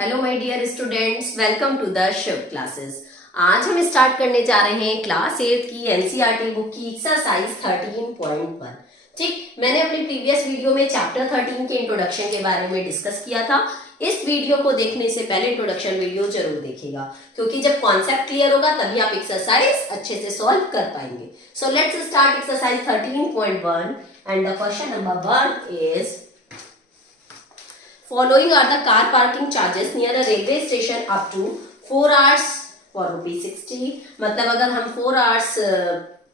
Hello my dear students, welcome to the Shiv classes. आज हम start करने जा रहे हैं क्लास 8 की एनसीईआरटी बुक की एक्सरसाइज 13.1। ठीक, मैंने अपनी प्रीवियस वीडियो में चैप्टर 13 के इंट्रोडक्शन के बारे में डिस्कस किया था। इस वीडियो को देखने से पहले इंट्रोडक्शन वीडियो जरूर देखिएगा, क्योंकि जब कॉन्सेप्ट क्लियर होगा तभी आप एक्सरसाइज अच्छे से सॉल्व कर पाएंगे। So let's start exercise 13.1 and the question number 1 is following are the car parking charges near a railway station up to 4 hours for ₹60। मतलब अगर हम 4 hours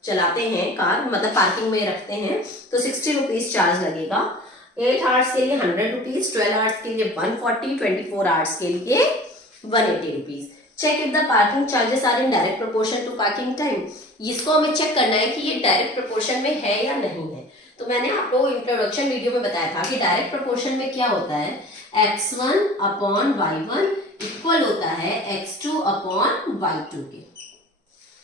चलाते हैं कार, मतलब पार्किंग में रखते हैं तो ₹60 चार्ज लगेगा। 8 hours के लिए ₹100, 12 hours के लिए 140, 24 hours के लिए ₹180। Check if the parking charges are in direct proportion to parking time. इसको हमें चेक करना है कि ये डायरेक्ट प्रोपोर्शन में है या नहीं है। तो मैंने आपको इंट्रोडक्शन वीडियो में बताया था कि डायरेक्ट प्रोपोर्शन में क्या होता है, x1 अपॉन y1 इक्वल होता है x2 अपॉन y2 के।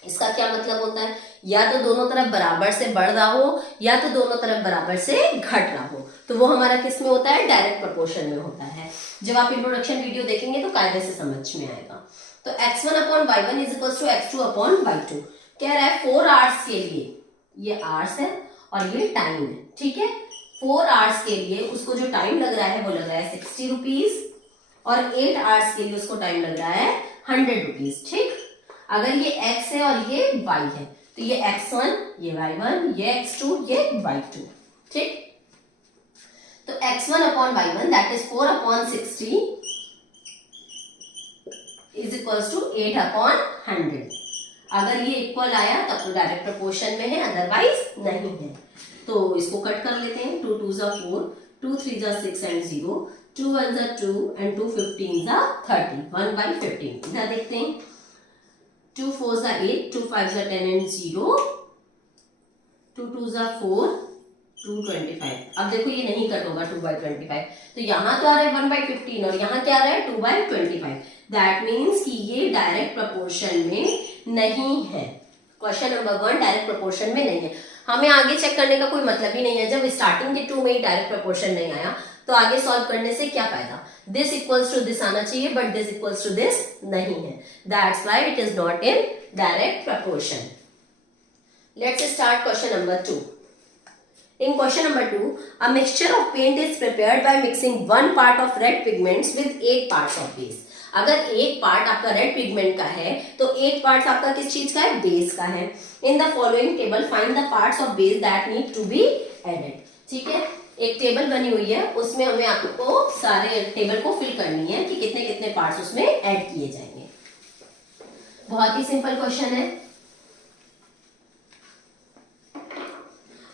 इसका क्या मतलब होता है, या तो दोनों तरफ बराबर से बढ़ रहा हो या तो दोनों तरफ बराबर से घट रहा हो, तो वो हमारा किस में होता है, डायरेक्ट प्रोपोर्शन में होता है। जब आप इंट्रोडक्शन वीडियो देखेंगे तो कायदे से समझ में आएगा। तो x1 upon y1 is equal to x2 upon y2। कह रहा है 4 आवर्स के लिए, ये आवर्स है और ये टाइम है, ठीक है। 4 आवर्स के लिए उसको जो टाइम लग रहा है वो लग रहा है ₹60 और 8 आवर्स के लिए उसको टाइम लग रहा है ₹100। ठीक, अगर ये x है और ये y है तो ये x1, ये y1, ये x2, ये y2। ठीक, तो x1 upon y1 that is 4 upon 60 is equals to 8 upon 100। अगर ये इक्वल आया तब तो डायरेक्ट प्रोपोर्शन में है, अदरवाइज नहीं है। तो इसको कट कर लेते हैं। 2 2 4, 2 3 6 एंड 0, 2 1 2 एंड 2 15 30, 1/15। इधर देखते हैं, 2 4 8, 2 5 10 एंड 0, 2 2 4, 2 25। अब देखो ये नहीं कट होगा 2/25, तो यहाँ तो आ रहा है 1/15 और यहाँ क्या आ रहा है 2/25। दैट मीन्स कि ये डायरेक्ट प्रोपोर्शन में नहीं है। क्वेश्चन नंबर 1 डायरेक्ट प्रोपोर्शन में नहीं है। हमें आगे चेक करने का कोई मतलब ही नहीं है। जब स्टार्टिंग के 2 में ही डायरेक्ट प्रोपोर्शन नहीं आया तो आगे सॉल्व करने से क्या फायदा। दिस इक्वल्स टू दिस आना चाहिए but this equals to this नहीं है। That's why it is not in direct proportion. Let's start question number 2। In question number 2, a mixture of paint is prepared by mixing 1 part of red pigments with 8 parts of base। अगर 1 part आपका red pigment का है तो 8 part आपका किस चीज का है, बेस का है। In the following table find the parts of base that need to be added. ठीक है, एक टेबल बनी हुई है, उसमें हमें आपको सारे टेबल को फिल करनी है कि कितने कितने पार्ट्स उसमें ऐड किए जाएंगे। बहुत ही सिंपल क्वेश्चन है।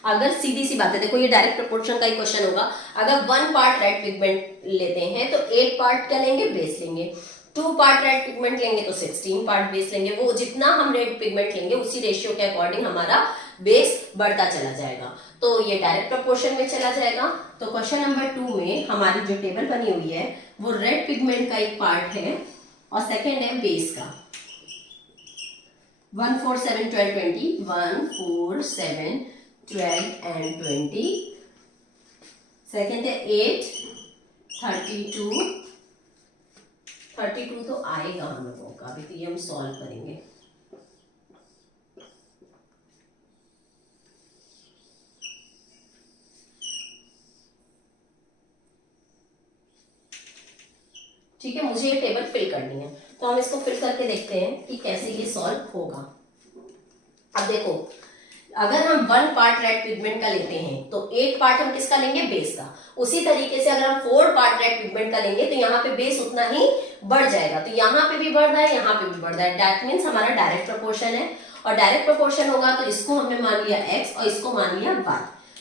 अगर सीधी सी बात है, देखो ये डायरेक्ट प्रोपोर्शन का ही क्वेश्चन होगा। अगर 1 पार्ट रेड पिगमेंट लेते हैं तो 8 पार्ट क्या लेंगे, बेस लेंगे। 2 पार्ट रेड पिगमेंट लेंगे तो 16 पार्ट बेस लेंगे। वो जितना हम रेड पिगमेंट लेंगे उसी रेशियो के अकॉर्डिंग हमारा बेस बढ़ता चला जाएगा, तो ये डायरेक्ट प्रोपोर्शन में चला जाएगा। तो क्वेश्चन नंबर 2 में हमारी जो टेबल बनी हुई है वो रेड पिगमेंट का एक पार्ट है और सेकेंड है बेस का। 1 4 7 12 20, 1 4 7 12 and 20। सेकेंड है 8 32 32 तो आएगा हम लोगों का, अभी तो ये हम सॉल्व करेंगे। ठीक है, मुझे ये टेबल फिल करनी है तो हम इसको फिल करके देखते हैं कि कैसे ये सॉल्व होगा। अब देखो, अगर हम 1 पार्ट रेड पिगमेंट का लेते हैं तो 8 पार्ट हम किसका लेंगे, बेस का। उसी तरीके से अगर हम 4 पार्ट रेड पिगमेंट का लेंगे तो यहाँ पे बेस उतना ही बढ़ जाएगा। तो यहाँ पे भी बढ़ रहा है, यहाँ पे भी बढ़ रहा है। दैट मीन्स हमारा डायरेक्ट प्रोपोर्शन है और डायरेक्ट प्रोपोर्शन होगा तो इसको हमने मान लिया x और इसको मान लिया y।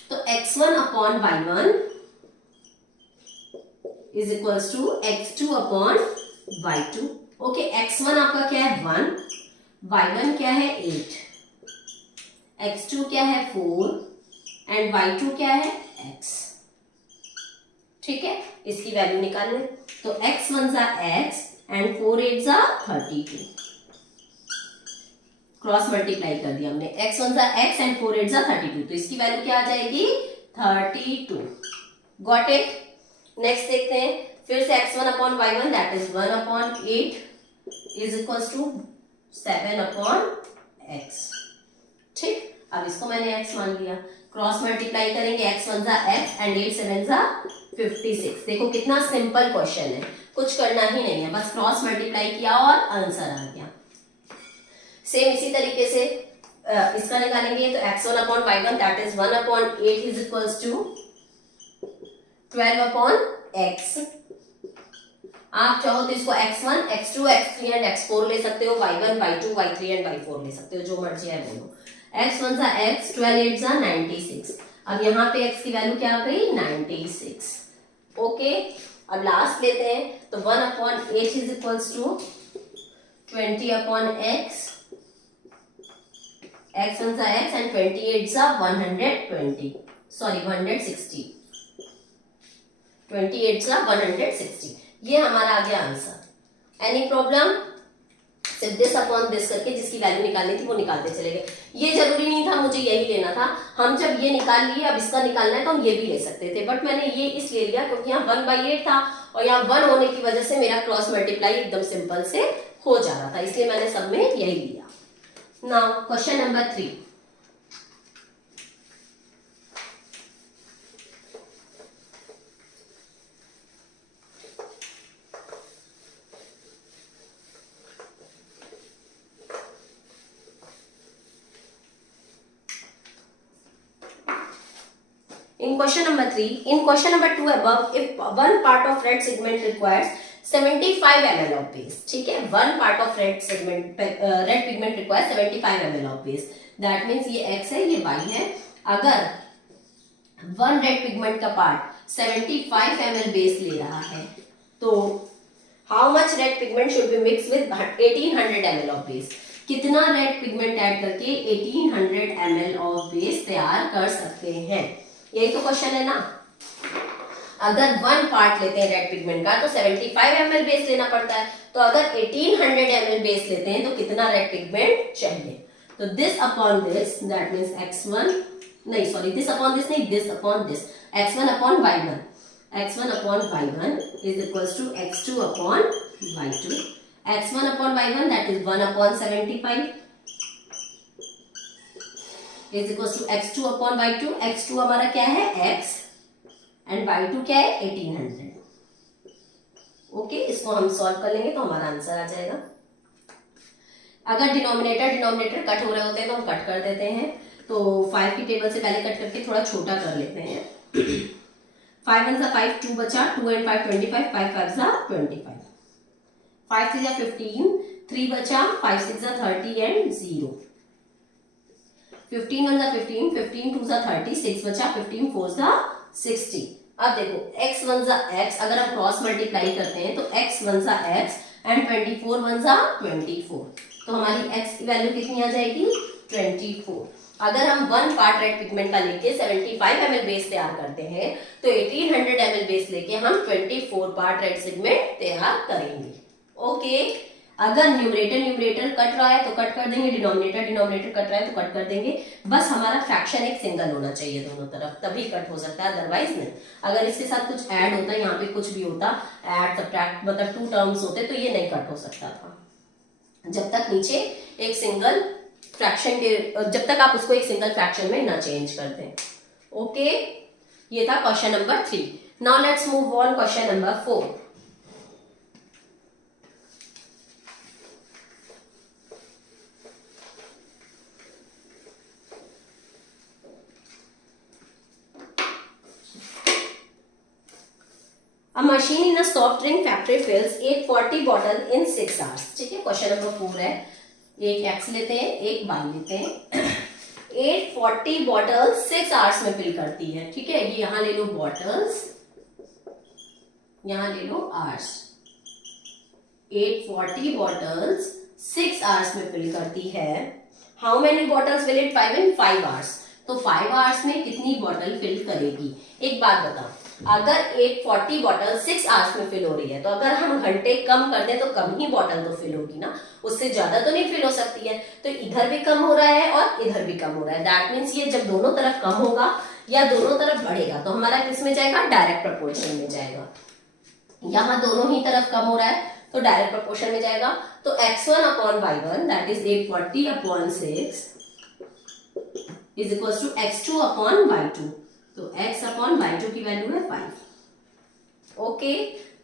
तो x1 upon y1 is equals to x2 upon y2। Okay, x1 आपका क्या है 1, y1 क्या है 8, x2 क्या है 4 एंड y2 क्या है x। ठीक है, इसकी वैल्यू निकालने तो x1 x and 4 8 32। Cross multiply कर दिया हमने, x1 x एंड 4 8 32, तो इसकी वैल्यू क्या आ जाएगी 32। Got it. नेक्स्ट देखते हैं फिर से x1 upon y1 that is 1 upon 8 is equal to 7 upon x। ठीक, अब इसको मैंने x मान लिया, क्रॉस मल्टीप्लाई करेंगे, x 1 जा x एंड 8 7 जा 56। देखो कितना सिंपल क्वेश्चन है, कुछ करना ही नहीं है, बस क्रॉस मल्टीप्लाई किया और आंसर आ गया। सेम इसी तरीके से इसका निकालेंगे, तो x1 upon y1 that is 1 upon 8 is equals to 12 upon x। आप चाहो तो इसको x1, x2, x3 and x4 ले सकते हो, y1, y2, y3 and y4 ले सकते हो, जो मर्जी है बोलो। x1 जा x, 12 8 जा 96। अब यहाँ पे x की वैल्यू क्या आ गई 96। ओके, अब लास्ट लेते हैं, तो 1 upon 8 is equals to 20 upon x, x1 जा x एंड 28 जा 120, सॉरी 160, 28 जा 160, ये हमारा आ गया आंसर। Any problem? सिर्फ दिस अपॉन दिस करके जिसकी वैल्यू निकालनी थी वो निकालते चले गए। ये जरूरी नहीं था मुझे यही लेना था, हम जब ये निकाल लिए अब इसका निकालना है तो हम ये भी ले सकते थे, बट मैंने ये इसलिए लिया क्योंकि यहाँ 1/8 था और यहाँ 1 होने की वजह से मेरा क्रॉस मल्टीप्लाई एकदम सिंपल से हो जा रहा था, इसलिए मैंने सब में यही लिया। Now question number 3। In question number 3, in question number 2 above, if one part of red segment requires 75 ml of base, ठीक है, one part of red segment red pigment requires 75 ml of base, that means ये x है ये y है। अगर one red pigment का part 75 ml base ले रहा है तो how much red pigment should be mixed with 1800 ml of base, कितना red pigment ऐड करके 1800 ml of base तैयार कर सकते हैं, यही तो क्वेश्चन है ना। अगर 1 पार्ट लेते हैं रेड पिगमेंट का तो 75 ml बेस लेना पड़ता है, तो अगर 1800 ml बेस लेते हैं तो कितना रेड पिगमेंट चाहिए, तो this upon this that means x1, नहीं सॉरी दिस अपॉन दिस नहीं, this upon this, x1 upon y1, x1 upon y1 is equals to x2 upon y2, x1 upon y1 that is 1 upon 75 is equal to x2 upon y2, x2 हमारा क्या है x and y2 क्या है 1800। Okay, इसको हम solve कर लेंगे तो हमारा आंसर आ जाएगा। अगर डिनोमिनेटर कट हो रहे होते हैं तो हम कट कर देते हैं, तो 5 की टेबल से पहले कट करके थोड़ा छोटा कर लेते हैं। 5 1 5, 2 बचा, 2 एंड 5 25, 5 5 25, 5 3 15, 3 बचा, 5 6 30 एंड 0, 15 1 15, 15 2 30, 6 बचा, 15 4 60। अब देखो x1 x, अगर हम क्रॉस मल्टीप्लाई करते हैं तो x1 x एंड 24 1 24, तो हमारी x की वैल्यू कितनी आ जाएगी 24। अगर हम 1 पार्ट रेड पिगमेंट का लेके 75 ml बेस तैयार करते हैं तो 1800 ml बेस लेके हम 24 पार्ट रेड पिगमेंट तैयार करेंगे। ओके, अगर न्यूमरेटर कट रहा है तो कट कर देंगे, डिनोमिनेटर कट रहा है तो कट कर देंगे, बस हमारा फ्रैक्शन एक सिंगल होना चाहिए दोनों तरफ, तभी कट हो सकता है, अदरवाइज नहीं। अगर इसके साथ कुछ ऐड होता, यहाँ पे कुछ भी होता, ऐड सब्ट्रैक्ट मतलब 2 टर्म्स होते, तो ये नहीं कट हो सकता था, जब तक नीचे एक सिंगल फ्रैक्शन के, जब तक आप उसको एक सिंगल फ्रैक्शन में ना चेंज कर दें। ओके, ये था question number 3। Now let's move on question number 4। A machine in a soft drink factory fills 840 bottle in 6 hours। ठीक है, क्वेश्चन नंबर 4 है, एक x लेते हैं एक y लेते हैं। 840 बॉटल 6 आवर्स में फिल करती है, ठीक है, ये यहां ले लो बॉटल्स, यहां ले लो आवर्स। 840 बॉटल्स 6 आवर्स में फिल करती है। How many bottles will it fill in 5 hours, तो 5 आवर्स में कितनी बॉटल फिल करेगी। एक बात बताओ, अगर 840 बॉटल 6 आवर्स में फिल हो रही है तो अगर हम घंटे कम कर दें तो कम ही बॉटल तो फिल होगी ना, उससे ज्यादा तो नहीं फिल हो सकती है। तो इधर भी कम हो रहा है और इधर भी कम हो रहा है, दैट मीन्स ये जब दोनों तरफ कम होगा या दोनों तरफ बढ़ेगा तो हमारा किस में जाएगा, डायरेक्ट प्रोपोर्शन में जाएगा। यहाँ दोनों ही तरफ कम हो रहा है तो डायरेक्ट प्रोपोर्शन में जाएगा। तो x1 upon y1 that is 840 upon 6 is equal to x2 upon y2। तो x अपॉन y2 की वैल्यू है 5। ओके,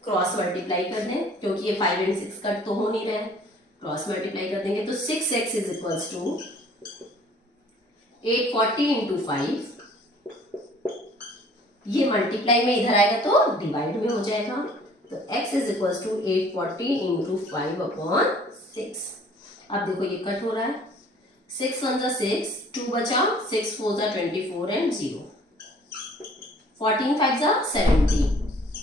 क्रॉस मल्टीप्लाई कर दें क्योंकि ये 5 एंड 6 कट तो हो नहीं रहे, क्रॉस मल्टीप्लाई कर देंगे तो 6x is equal to 840 into 5। ये मल्टीप्लाई में इधर आएगा तो डिवाइड में हो जाएगा। तो x is equal to 840 into 5 upon 6। अब देखो ये कट हो रहा है, 6 1 6, 2 बचा, 6 4 24 एंड 0, 14 5 17,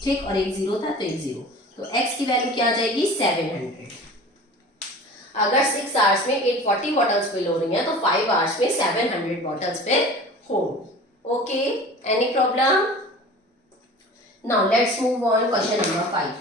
ठीक, और एक 0 था तो एक 0। तो x की वैल्यू क्या आ जाएगी 700। अगर 6 आवर्स में 840 बॉटल्स फिल हो रही हैं तो 5 आवर्स में 700 बॉटल्स फिल होंगी। Okay, any problem? Now let's move on question number 5।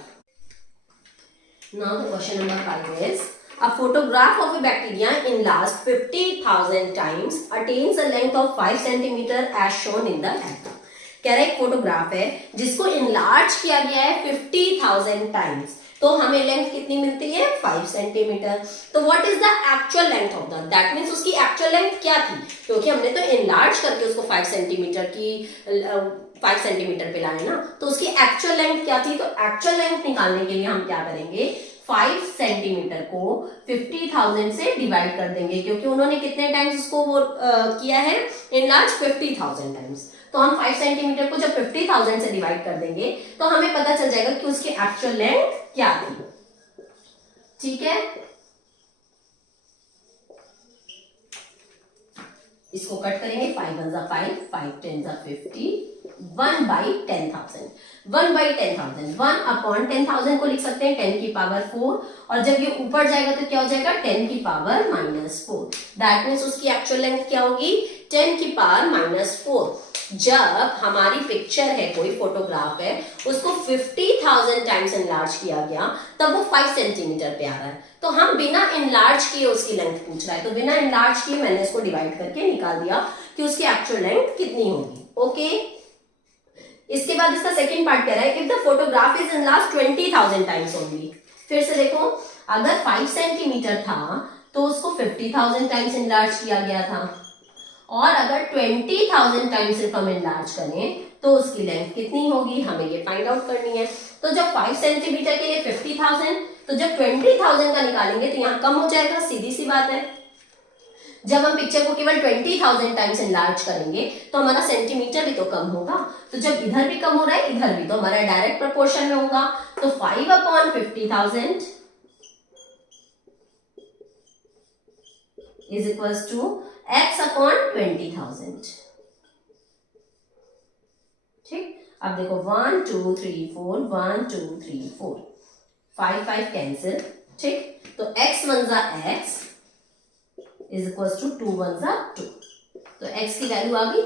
Now the question number 5 is a photograph of a bacteria enlarged 50,000 times attains a length of 5 centimeter as shown in the diagram। कह रहा है एक photograph है जिसको enlarge किया गया है 50,000 times, तो हमें लेंथ कितनी मिलती है 5 सेंटीमीटर। तो what is the actual length of that, that means उसकी एक्चुअल लेंथ क्या थी, क्योंकि हमने तो इनलार्ज करके उसको 5 सेंटीमीटर पे लाए ना, तो उसकी एक्चुअल लेंथ क्या थी। तो एक्चुअल लेंथ निकालने के लिए हम क्या करेंगे, 5 सेंटीमीटर को 50,000 से डिवाइड कर देंगे, क्योंकि उन्होंने कितने टाइम्स उसको वो किया है इनलार्ज 50,000 टाइम्स। तो हम 5 सेंटीमीटर को जब 50,000 से डिवाइड कर देंगे तो हमें पता चल जाएगा कि उसकी एक्चुअल लेंथ क्या थी। ठीक है, इसको कट करेंगे, 5 1 5, 5 10 50, 1 by 10,000, 1 by 10,000, 1 अपॉन 10,000 को लिख सकते हैं 10 की पावर 4, और जब ये ऊपर जाएगा तो क्या हो जाएगा 10 की पावर -4। दैट मीन्स उसकी एक्चुअल लेंथ क्या होगी 10 की पावर -4। जब हमारी पिक्चर है, कोई फोटोग्राफ है, उसको 50,000 टाइम्स इनलार्ज किया गया तब वो 5 सेंटीमीटर पे आ रहा है। तो हम बिना इनलार्ज किए उसकी लेंथ पूछ रहा है, तो बिना इनलार्ज किए मैंने इसको डिवाइड करके निकाल दिया कि उसकी एक्चुअल लेंथ कितनी होगी। ओके, इसके बाद इसका सेकंड पार्ट कह रहा है if the photograph is enlarge 20,000 times only. फिर से देखो, अगर 5 सेंटीमीटर था तो उसको 50,000 टाइम्स इनलार्ज किया गया था, और अगर 20,000 टाइम्स सिर्फ हम इनलार्ज करें तो उसकी लेंथ कितनी होगी, हमें ये फाइंड आउट करनी है। तो जब 5 सेंटीमीटर के लिए 50,000, तो जब 20,000 का निकालेंगे तो यहाँ कम हो जाएगा, सीधी सी बात है। जब हम पिक्चर को केवल 20,000 टाइम्स इनलार्ज करेंगे तो हमारा सेंटीमीटर भी तो कम होगा, तो जब इधर भी कम हो रहा है इधर भी, तो हमारा डायरेक्ट प्रोपोर्शन में होगा। तो 5 upon 50,000 is equals to x upon 20,000। ठीक, अब देखो 1 2 3 4, 1 2 3 4, 5 5 कैंसिल। ठीक, तो x 1 जा x इज इक्वल टू 2 1 जा 2, तो x की वैल्यू आ गई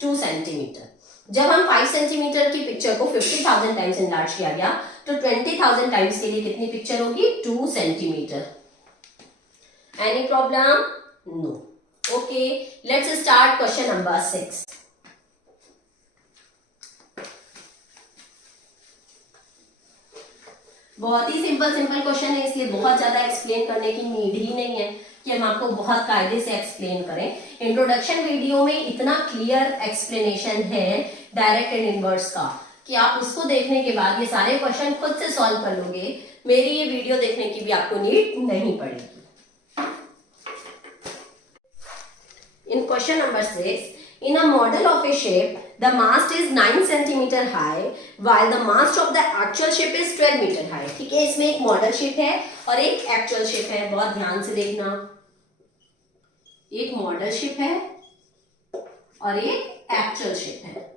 2 सेंटीमीटर। जब हम 5 सेंटीमीटर की पिक्चर को 50,000 टाइम्स इनलार्ज किया गया तो 20,000 टाइम्स के लिए कितनी पिक्चर होगी 2 centimetre. Any problem? No. Okay, let's start question number 6। बहुत ही सिंपल क्वेश्चन है, इसलिए बहुत ज्यादा एक्सप्लेन करने की नीड ही नहीं है कि हम आपको बहुत कायदे से एक्सप्लेन करें। इंट्रोडक्शन वीडियो में इतना क्लियर एक्सप्लेनेशन है डायरेक्ट एंड इनवर्स का कि आप उसको देखने के बाद ये सारे क्वेश्चन खुद से सॉल्व कर लोगे। मेरी ये वीडियो देखने की भी आपको नीड नहीं पड़ेगी। In question number 6, in a model of a ship, the mast is 9 centimeter high, while the mast of the actual ship is 12 meter high। ठीक है, इसमें एक मॉडल शिप है और एक एक्चुअल शिप है, बहुत ध्यान से देखना। एक मॉडल शिप है और एक एक्चुअल शिप है।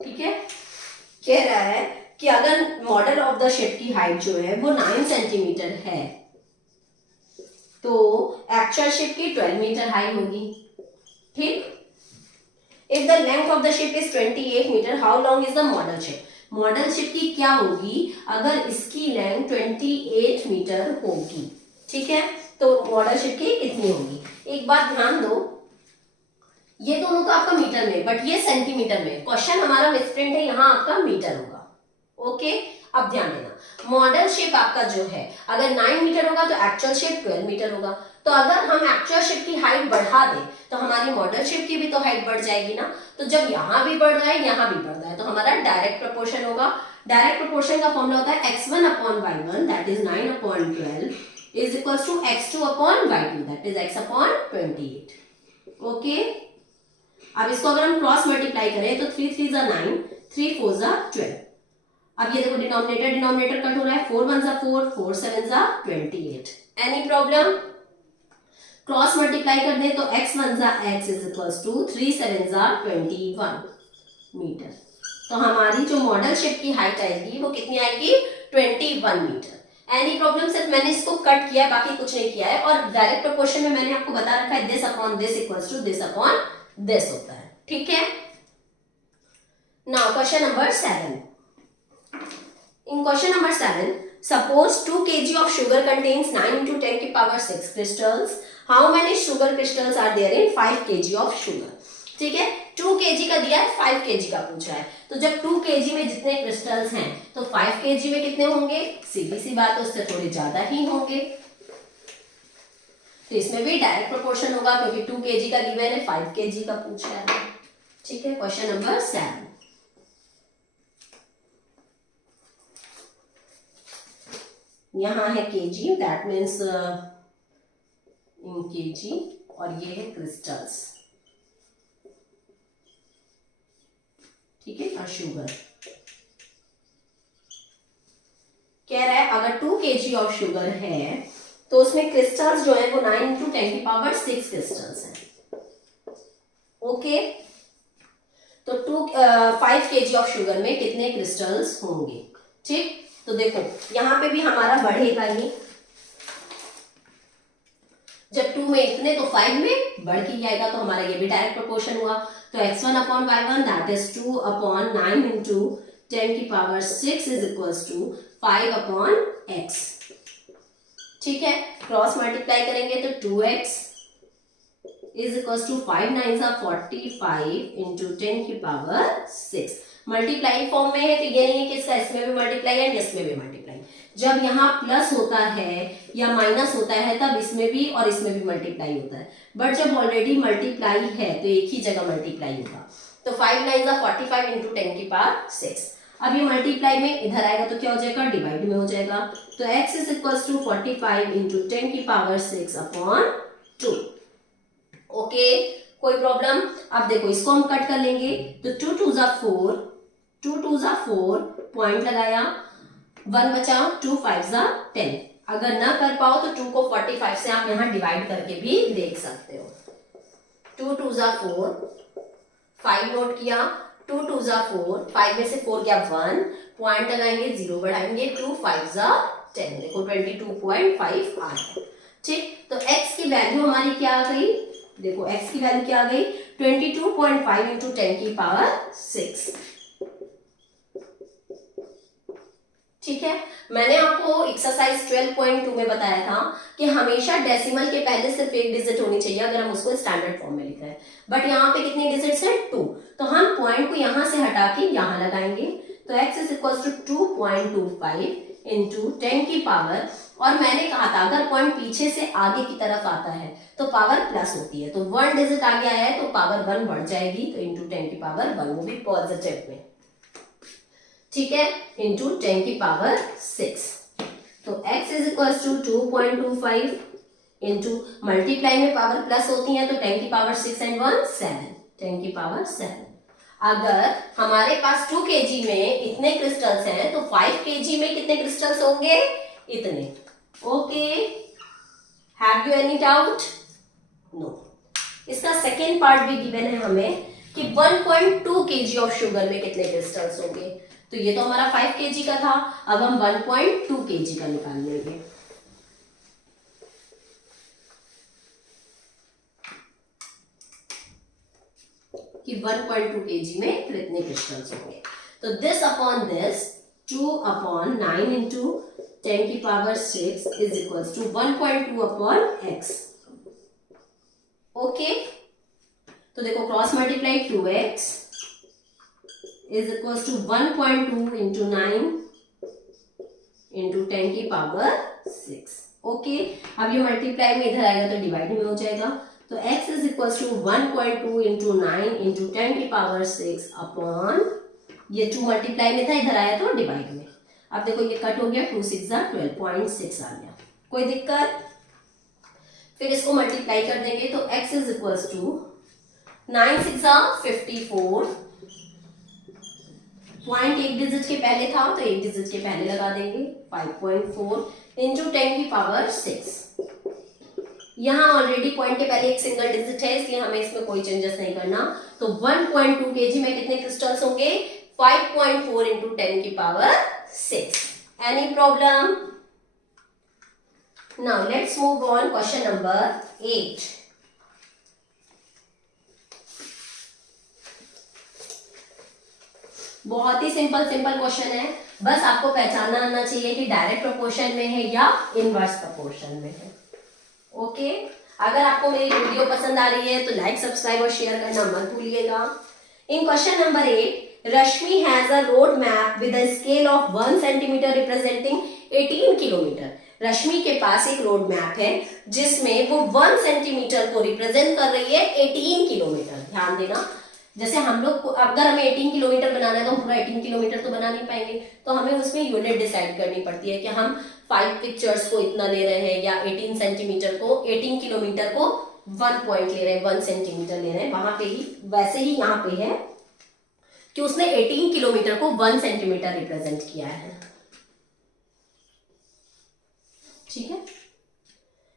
ठीक है, कह रहा है कि अगर मॉडल ऑफ द शिप की हाइट जो है वो 9 सेंटीमीटर है तो एक्चुअल शिप की 12 मीटर हाई होगी। ठीक, if the length of the ship is 28 metre, how long is the model ship. Model ship की क्या होगी अगर इसकी लेंथ 28 मीटर होगी। ठीक है, तो मॉडल शिप की कितनी होगी। एक बात ध्यान दो, ये दोनों तो आपका मीटर में, बट ये सेंटीमीटर में। क्वेश्चन हमारा मिसप्रिंट है, यहाँ आपका मीटर होगा। ओके, अब ध्यान देना, मॉडल शेप आपका जो है अगर 9 मीटर होगा तो एक्चुअल शेप 12 मीटर होगा। तो अगर हम एक्चुअल शेप की हाइट बढ़ा दें तो हमारी मॉडल शेप की भी तो हाइट बढ़ जाएगी ना। तो जब यहाँ भी बढ़ रहा है यहाँ भी बढ़ रहा है तो हमारा डायरेक्ट प्रोपोर्शन होगा। डायरेक्ट प्रोपोर्शन का फॉर्मूला होता है x1/y1 that is 9/12 is equals to x2/y2 that is x/28। Okay, अब इसको अगर हम क्रॉस मल्टीप्लाई करें तो 3 3 जा 9, 3 4 जा 12। अब ये देखो डिनोमिनेटर कट हो रहा है, 4 1 जा 4, 4 7 जा 28। Any problem? क्रॉस मल्टीप्लाई कर दे तो x1 जा x इज इक्वल्स टू 3 7 जा 21 मीटर। तो हमारी जो मॉडल शिप की हाइट आएगी वो कितनी आएगी? 21 मीटर। Any problem? सिर्फ मैंने इसको कट किया है, बाकी कुछ नहीं किया है। और डायरेक्ट प्रोपोर्शन में मैंने आपको बता रखा है this upon this equals to this upon this होता है। ठीक है, now question number 7। In question number 7, suppose 2 kg of sugar contains 9 into 10 की power 6 crystals. How many sugar crystals are there in 5 kg of sugar? ठीक है, 2 kg का दिया है, 5 kg का पूछा है। तो जब 2 kg में जितने क्रिस्टल्स हैं तो 5 kg में कितने होंगे? सीधी सी बात है, उससे थोड़े ज्यादा ही होंगे। तो इसमें भी डायरेक्ट प्रोपोर्शन होगा क्योंकि 2 kg का गिवन है, 5 kg का पूछा है। ठीक है, क्वेश्चन नंबर 7। यहाँ है KG, that means in KG, और ये है क्रिस्टल्स। ठीक है, और शुगर कह रहा है अगर 2 kg ऑफ शुगर है तो उसमें क्रिस्टल्स जो है वो 9 into 10 की पावर 6 क्रिस्टल्स हैं। ओके, तो 5 kg ऑफ शुगर में कितने क्रिस्टल्स होंगे? ठीक, तो देखो यहां पे भी हमारा बढ़ेगा ही, जब 2 में इतने तो 5 में बढ़ के आएगा, तो हमारा ये भी डायरेक्ट प्रोपोर्शन हुआ। तो x1/y1 दैट इज 2/9 into 10 की power 6 is equals to 5/x। ठीक है, क्रॉस मल्टीप्लाई करेंगे तो 2x is equals to 5 9 45 into 10 की पावर 6। मल्टीप्लाई फॉर्म में है तो ये नहीं है कि इसका इसमें भी मल्टीप्लाई है इसमें भी मल्टीप्लाई। जब यहाँ प्लस होता है या माइनस होता है तब इसमें भी और इसमें भी मल्टीप्लाई होता है, बट जब ऑलरेडी मल्टीप्लाई है तो एक ही जगह मल्टीप्लाई होगा। तो 5 9 45 into 10 की पावर 6। अब ये मल्टीप्लाई में इधर आएगा तो क्या हो जाएगा? डिवाइड में हो जाएगा। तो x is equals to 45 into 10 की पावर 6/2। ओके, कोई प्रॉब्लम? अब देखो इसको हम कट कर लेंगे तो 2 2 जा 4, 2 2 जा 4, पॉइंट लगाया, 1 बचा, 2 5 जा 10। अगर ना कर पाओ तो 2 को 45 से आप यहाँ डिवाइड करके भी देख सकते हो। 2 2 जा 4, 5 नोट किया, 2 2 जा 4, 5 में से 4 गया 1, पॉइंट लगाएंगे, 0 बढ़ाएंगे, 2 5 जा 10, देखो 22.5 आ गया। ठीक, तो x की वैल्यू हमारी क्या आ गई? देखो x की वैल्यू क्या आ गई? 22.5 into 10 की पावर 6। ठीक है, मैंने आपको एक्सरसाइज 12.2 में बताया था कि हमेशा डेसिमल के पहले सिर्फ एक डिजिट होनी चाहिए अगर हम उसको स्टैंडर्ड फॉर्म में लिखा है, बट यहाँ पे कितनी डिजिट्स हैं? 2। तो हम पॉइंट को यहाँ से हटा के यहाँ लगाएंगे। तो x is equal to 2.25 into 10 की पावर, और मैंने कहा था अगर पॉइंट पीछे से आगे की तरफ आता है तो पावर प्लस होती है, तो 1 डिजिट आगे आया है तो पावर 1 बढ़ जाएगी, तो इंटू 10 की पावर 1, वो भी पॉजिटिव में। ठीक है, इंटू 10 की पावर 6। तो x is equal to 2.25 into, multiply में पावर प्लस होती है तो 10 की पावर 6 एंड 1 7, 10 की पावर 7। अगर हमारे पास 2 kg में इतने क्रिस्टल्स हैं तो 5 kg में कितने क्रिस्टल्स होंगे? इतने। Okay, have you any doubt? No. इसका सेकेंड पार्ट भी गिवन है हमें कि 1.2 kg ऑफ शुगर में कितने क्रिस्टल्स होंगे। तो ये तो हमारा 5 kg का था, अब हम 1.2 kg का निकाल लेंगे। कि 1.2 kg में कितने क्रिस्टल्स होंगे। तो दिस अपॉन दिस 2/9 into 10 की power 6 is equal to 1.2 upon x। Okay, तो देखो cross multiply 2x is equal to 1.2 into 9 into 10 की पावर 6। ओके, अब ये मल्टीप्लाई में इधर आएगा तो डिवाइड में हो जाएगा। तो x is equal to 1.2 into 9 into 10 की पावर 6 अपॉन, ये 2 मल्टीप्लाई में था, इधर आया तो डिवाइड में। अब देखो ये कट हो गया, 2 6 12.6 आ गया। कोई दिक्कत? फिर इसको मल्टीप्लाई कर देंगे तो x is equal to 9 6 54, point एक डिजिट के पहले था तो एक डिजिट के पहले लगा देंगे, 5.4 इंटू 10 की पावर 6। यहाँ ऑलरेडी पॉइंट के पहले एक सिंगल डिजिट है, इसलिए हमें इसमें कोई चेंजेस नहीं करना। तो 1.2 kg में कितने क्रिस्टल्स होंगे? 5.4 इंटू 10 की power 6। Any problem? Now let's move on question number 8। बहुत ही सिंपल क्वेश्चन है, बस आपको पहचानना आना चाहिए कि डायरेक्ट प्रोपोर्शन में है या इनवर्स प्रोपोर्शन में है। ओके, अगर आपको मेरी वीडियो पसंद आ रही है तो लाइक, सब्सक्राइब और शेयर करना मत भूलिएगा। In question number 8, Rashmi has a road map with a scale of 1 centimetre representing 18 kilometre. Rashmi के पास एक रोड मैप है जिसमें वो 1 सेंटीमीटर को रिप्रेजेंट कर रही है 18 किलोमीटर। ध्यान देना, जैसे हम लोग अगर हमें 18 किलोमीटर बनाना है तो हम पूरा 18 किलोमीटर तो बना नहीं पाएंगे, तो हमें उसमें यूनिट डिसाइड करनी पड़ती है कि हम 5 पिक्चर्स को इतना ले रहे हैं या 18 सेंटीमीटर को, 18 किलोमीटर को 1 पॉइंट ले रहे हैं, 1 सेंटीमीटर ले रहे हैं। वहां पे ही वैसे ही यहाँ पे है कि उसने 18 किलोमीटर को 1 सेंटीमीटर रिप्रेजेंट किया है। ठीक है,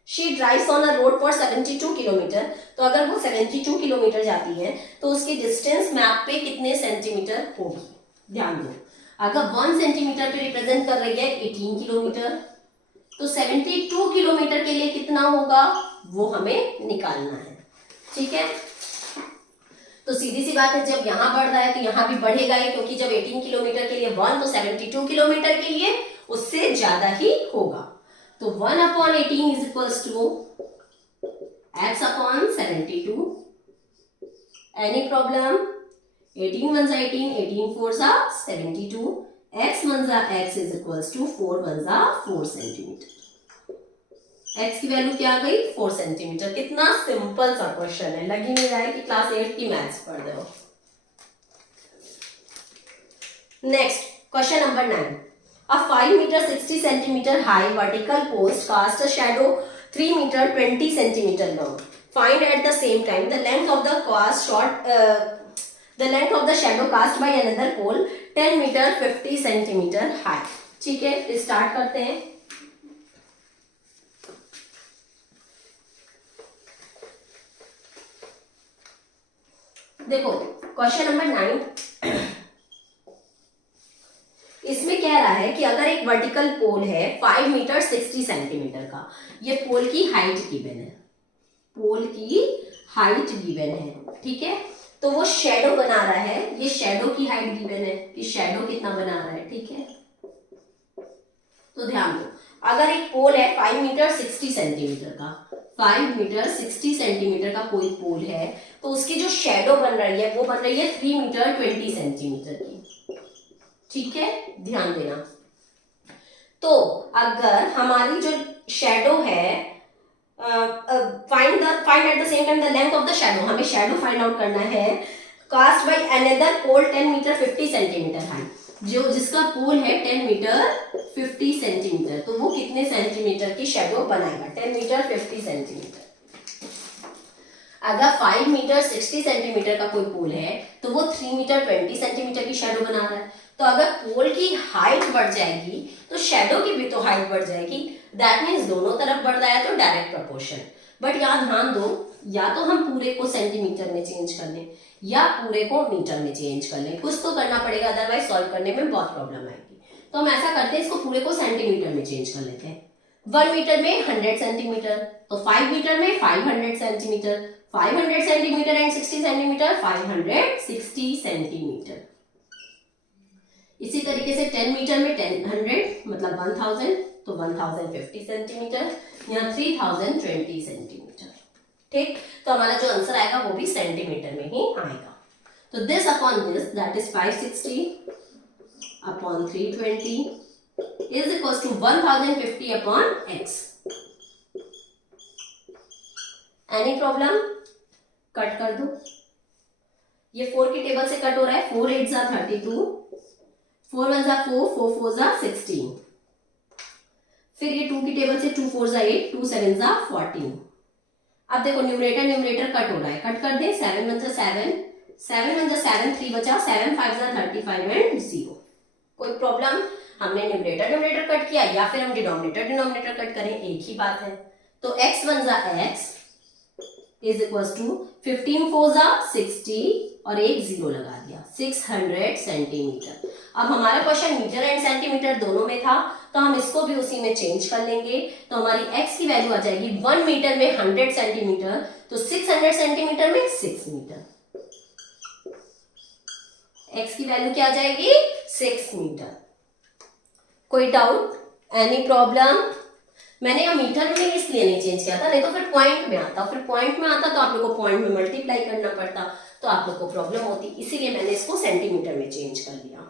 she drives on a road for 72 kilometre. तो अगर वो 72 किलोमीटर जाती है तो उसकी डिस्टेंस मैप पे कितने सेंटीमीटर होगी? ध्यान दो, अगर 1 सेंटीमीटर पे रिप्रेजेंट कर रही है 18 किलोमीटर, तो 72 किलोमीटर के लिए कितना होगा वो हमें निकालना है। ठीक है, तो सीधी सी बात है, जब यहां बढ़ रहा है तो यहां भी बढ़ेगा ही, क्योंकि जब 18 किलोमीटर के लिए 1 तो 72 किलोमीटर के लिए उससे ज्यादा ही होगा। तो 1 upon 18 is equals to x upon 72। Any problem? 18 1 18, 18 4 72, x 1 x is equals to 4 1 4 centimetre. x की वैल्यू क्या आ गई? 4 सेंटीमीटर। कितना सिंपल सा क्वेश्चन है, लग ही नहीं रहा है कि क्लास 8 की मैथ्स पढ़ रहे हो। Next question number 9, a 5 meter 60 centimeter high vertical post cast a shadow 3 meter 20 centimeter long. Find at the same time the length of the length of the shadow cast by another pole 10 meter 50 centimeter high. ठीक है, start करते हैं। देखो question number 9, इसमें कह रहा है कि अगर एक वर्टिकल पोल है 5 मीटर 60 सेंटीमीटर का, ये पोल की हाइट गिवन है, पोल की हाइट गिवन है। ठीक है, तो वो शैडो बना रहा है, ये शैडो की हाइट गिवन है कि शैडो कितना बना रहा है। ठीक है, तो ध्यान दो, अगर एक पोल है 5 मीटर 60 सेंटीमीटर का, 5 मीटर 60 सेंटीमीटर का कोई पोल है, तो उसकी जो शैडो बन रही है वो बन रही है 3 मीटर 20 सेंटीमीटर की। ठीक है, ध्यान देना। तो अगर हमारी जो शैडो है, find at the same time the length of the shadow, हमें शैडो फाइंड आउट करना है cast by another pole 10 metre 50 centimetre high, जो जिसका पोल है 10 मीटर 50 सेंटीमीटर, तो वो कितने सेंटीमीटर की शैडो बनाएगा? 10 मीटर 50 सेंटीमीटर। अगर 5 मीटर 60 सेंटीमीटर का कोई पोल है तो वो 3 मीटर 20 सेंटीमीटर की शैडो बना रहा है। तो अगर पोल की हाइट बढ़ जाएगी तो शैडो की भी तो हाइट बढ़ जाएगी, दैट मीन्स दोनों तरफ बढ़ रहा है तो डायरेक्ट प्रोपोर्शन। बट यहाँ ध्यान दो, या तो हम पूरे को सेंटीमीटर में चेंज कर लें या पूरे को मीटर में चेंज कर लें, कुछ तो करना पड़ेगा, अदरवाइज सॉल्व करने में बहुत प्रॉब्लम आएगी। तो हम ऐसा करते हैं, इसको पूरे को सेंटीमीटर में चेंज कर लेते हैं। 1 मीटर में 100 सेंटीमीटर, तो 5 मीटर में 500 centimetre, 500 centimetre and 60 centimetre 560 centimetre. इसी तरीके से 10 मीटर में 100 मतलब 1000, तो 1050 सेंटीमीटर, यहाँ 3020 सेंटीमीटर। ठीक, तो हमारा जो आंसर आएगा वो भी सेंटीमीटर में ही आएगा। तो this upon this that is 560 upon 320 is equal to 1050 upon x। Any problem? Cut कर दो। ये 4 की टेबल से कट हो रहा है। 4 8 जा 32, 4 1 जा 4, 4 4 जा 16। फिर ये 2 की टेबल से 2 4 जा 8, 2 7 जा 14। अब देखो न्यूमरेटर न्यूमरेटर कट हो रहा है, कट कर दे। 7 1 जा 7, 7 1 जा 7, 3 बचा, 7 5 जा 35 एंड 0। कोई प्रॉब्लम? हमने न्यूमरेटर न्यूमरेटर कट किया या फिर हम डिनोमिनेटर डिनोमिनेटर कट करें, एक ही बात है। तो x 1 जा x इज इक्वल टू 15 4 जा 60 और एक 0 लगा दिया, 600 सेंटीमीटर। अब हमारा क्वेश्चन मीटर एंड सेंटीमीटर दोनों में था, तो हम इसको भी उसी में चेंज कर लेंगे। तो हमारी x की वैल्यू आ जाएगी 1 मीटर में 100 सेंटीमीटर, तो 600 सेंटीमीटर में 6 मीटर। x की वैल्यू क्या आ जाएगी? 6 मीटर। कोई डाउट? Any problem? मैंने यहाँ मीटर में इसलिए नहीं चेंज किया था, नहीं तो फिर पॉइंट में आता, फिर पॉइंट में आता तो आप लोग को पॉइंट में मल्टीप्लाई करना पड़ता, तो आप लोग को प्रॉब्लम होती, इसीलिए मैंने इसको सेंटीमीटर में चेंज कर दिया।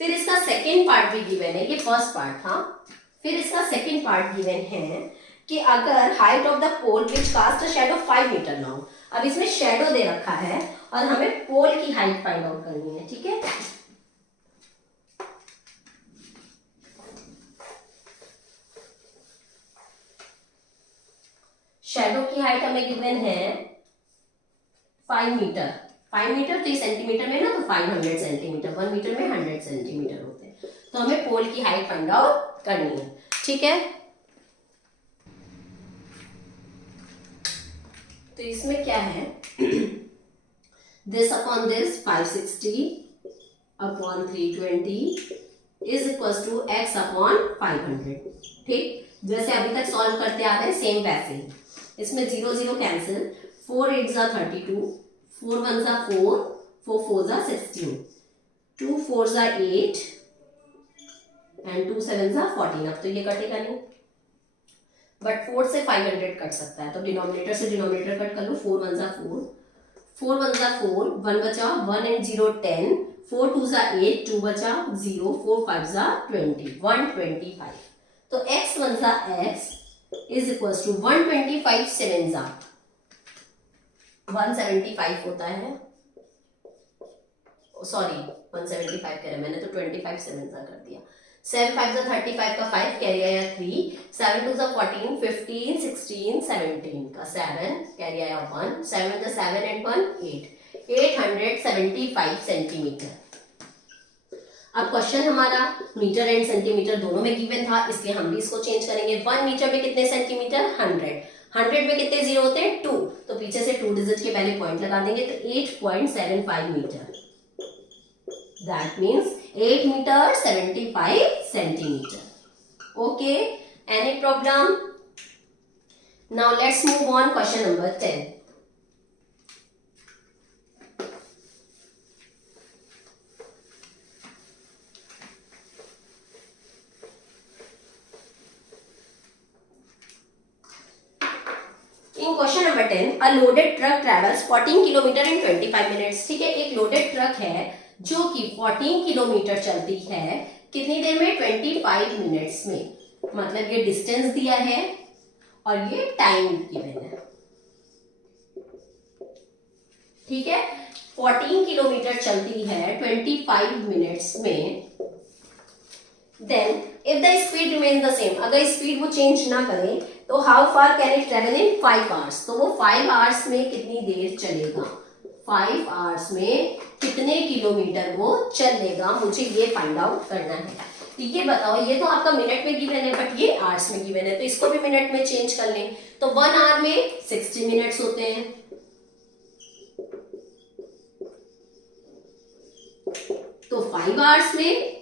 फिर इसका सेकेंड पार्ट भी गिवन है, ये फर्स्ट पार्ट था। फिर इसका सेकेंड पार्ट गिवन है कि अगर height of the pole which cast a shadow 5 metre long. अब इसमें शैडो दे रखा है और हमें पोल की हाइट फाइंड आउट करनी है, ठीक है। शैडो की हाइट हमें गिवन है 5 मीटर। 5 मीटर 3 सेंटीमीटर में ना, तो 500 सेंटीमीटर। 1 मीटर में 100 सेंटीमीटर होते हैं। तो हमें पोल की हाइट फाइंड आउट करनी है, ठीक है। तो इसमें क्या है, this upon this 560 upon 320 is equal to x upon 500। ठीक, जैसे अभी तक सॉल्व करते आ रहे हैं सेम वैसे ही। इसमें 0 0 कैंसिल, 4 8 जा 32, 4 1 जा 4, 4 4 जा 16, 2 4 जा 8 एंड 2 7 जा 14। अब तो ये कटेगा नहीं, बट 4 से 500 कट सकता है, तो डिनोमिनेटर से डिनोमिनेटर कट कर लो। 4 1 जा 4, 4 1 जा 4, 1 बचा, 1 एंड 0 10, 4 2 जा 8, 2 बचा, 0, 4 5 जा 20, 125। तो x 1 जा x इज इक्वल टू 125 7 जा 175 होता है। सॉरी 175 कह रहे, मैंने तो 25 7 जा कर दिया। 7 5 जा 35 का 5 कैरी आया 3, 7 2 जा 14, 15 16 17 का 7 कैरी आया 1, 7 जा 7 एंड 1 8, 875 सेंटीमीटर। अब क्वेश्चन हमारा मीटर एंड सेंटीमीटर दोनों में गिवन था, इसलिए हम भी इसको चेंज करेंगे। 1 मीटर में कितने सेंटीमीटर? 100। 100 में कितने जीरो होते हैं? 2। तो पीछे से 2 डिजिट के पहले पॉइंट लगा देंगे, तो 8.75 metre. That means 8 metre 75 centimetre. Okay, any problem? Now let's move on question number 10। In question number 10, a loaded truck travels 14 kilometre in 25 minutes। ठीक है, एक लोडेड ट्रक है जो कि 14 किलोमीटर चलती है कितनी देर में? 25 मिनट्स में। मतलब ये डिस्टेंस दिया है और ये टाइम गिवन है, ठीक है। 14 किलोमीटर चलती है 25 मिनट्स में। Then if the speed remains the same, अगर स्पीड वो चेंज ना करे तो how far can it travel in 5 hours. तो वो 5 आवर्स में कितनी देर चलेगा? 5 आवर्स में कितने किलोमीटर वो चलेगा, मुझे ये फाइंड आउट करना है। तो ये बताओ, ये तो आपका मिनट में गिवन है बट ये आवर्स में गिवन है, तो इसको भी मिनट में चेंज कर लें। तो 1 आवर में 60 मिनट्स होते हैं, तो 5 आवर्स में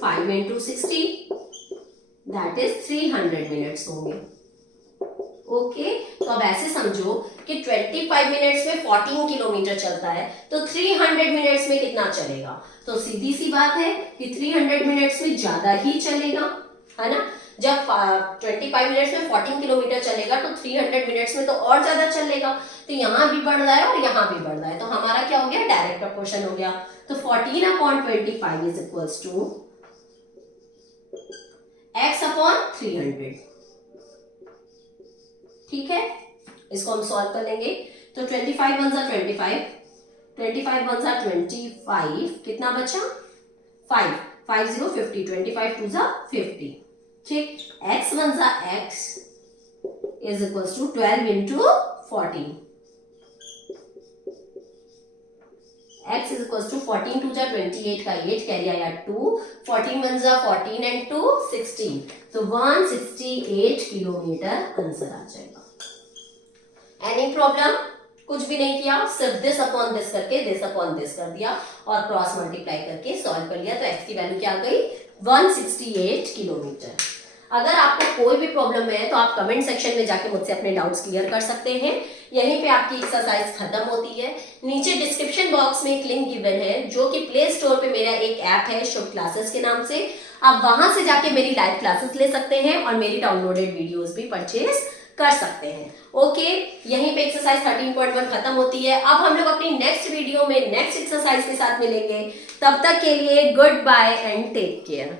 5 into 60 दैट इज 300 मिनट्स होंगे। ओके, तो अब ऐसे समझो कि 25 मिनट्स में 14 किलोमीटर चलता है, तो 300 मिनट्स में कितना चलेगा? तो सीधी सी बात है कि 300 मिनट्स में ज्यादा ही चलेगा, है ना। जब 25 मिनट्स में 14 किलोमीटर चलेगा तो 300 मिनट्स में तो और ज्यादा चलेगा, तो यहाँ भी बढ़ रहा है और यहाँ भी बढ़ रहा है, तो हमारा क्या हो गया, डायरेक्ट प्रोपोर्शन हो गया। तो 14/25 इज इक्वल्स टू x/300। ठीक है, इसको हम सॉल्व कर लेंगे। तो 25 × 1 = 25, 25 × 1 = 25, कितना बचा 5, 5 0 50, 25 2 = 50। ठीक, x1 = x is equals to 12 × 14, x is equals to 14 2 = 28 का 8 कैरी आया 2, 14 1 = 14 and 2 16, तो 168 किलोमीटर आंसर आ जाएगा। Any problem? कुछ भी नहीं किया, सिर्फ दिस अपॉन दिस करके दिस अपॉन दिस कर दिया और क्रॉस मल्टीप्लाई करके सॉल्व कर लिया, तो x की वैल्यू क्या आ गई, 168 किलोमीटर। अगर आपको कोई भी प्रॉब्लम है तो आप कमेंट सेक्शन में जाके मुझसे अपने डाउट्स क्लियर कर सकते हैं। यहीं पे आपकी एक्सरसाइज खत्म होती है। नीचे डिस्क्रिप्शन बॉक्स में एक लिंक गिवन है जो कि प्ले स्टोर पे मेरा एक ऐप है शुभ क्लासेस के नाम से, आप वहां से जाके मेरी लाइव क्लासेस ले सकते हैं और मेरी डाउनलोडेड वीडियोस भी परचेज कर सकते हैं। ओके, यहीं पे एक्सरसाइज 13.1 खत्म होती है। अब हम लोग अपनी नेक्स्ट वीडियो में नेक्स्ट एक्सरसाइज के साथ मिलेंगे, तब तक के लिए goodbye and take care.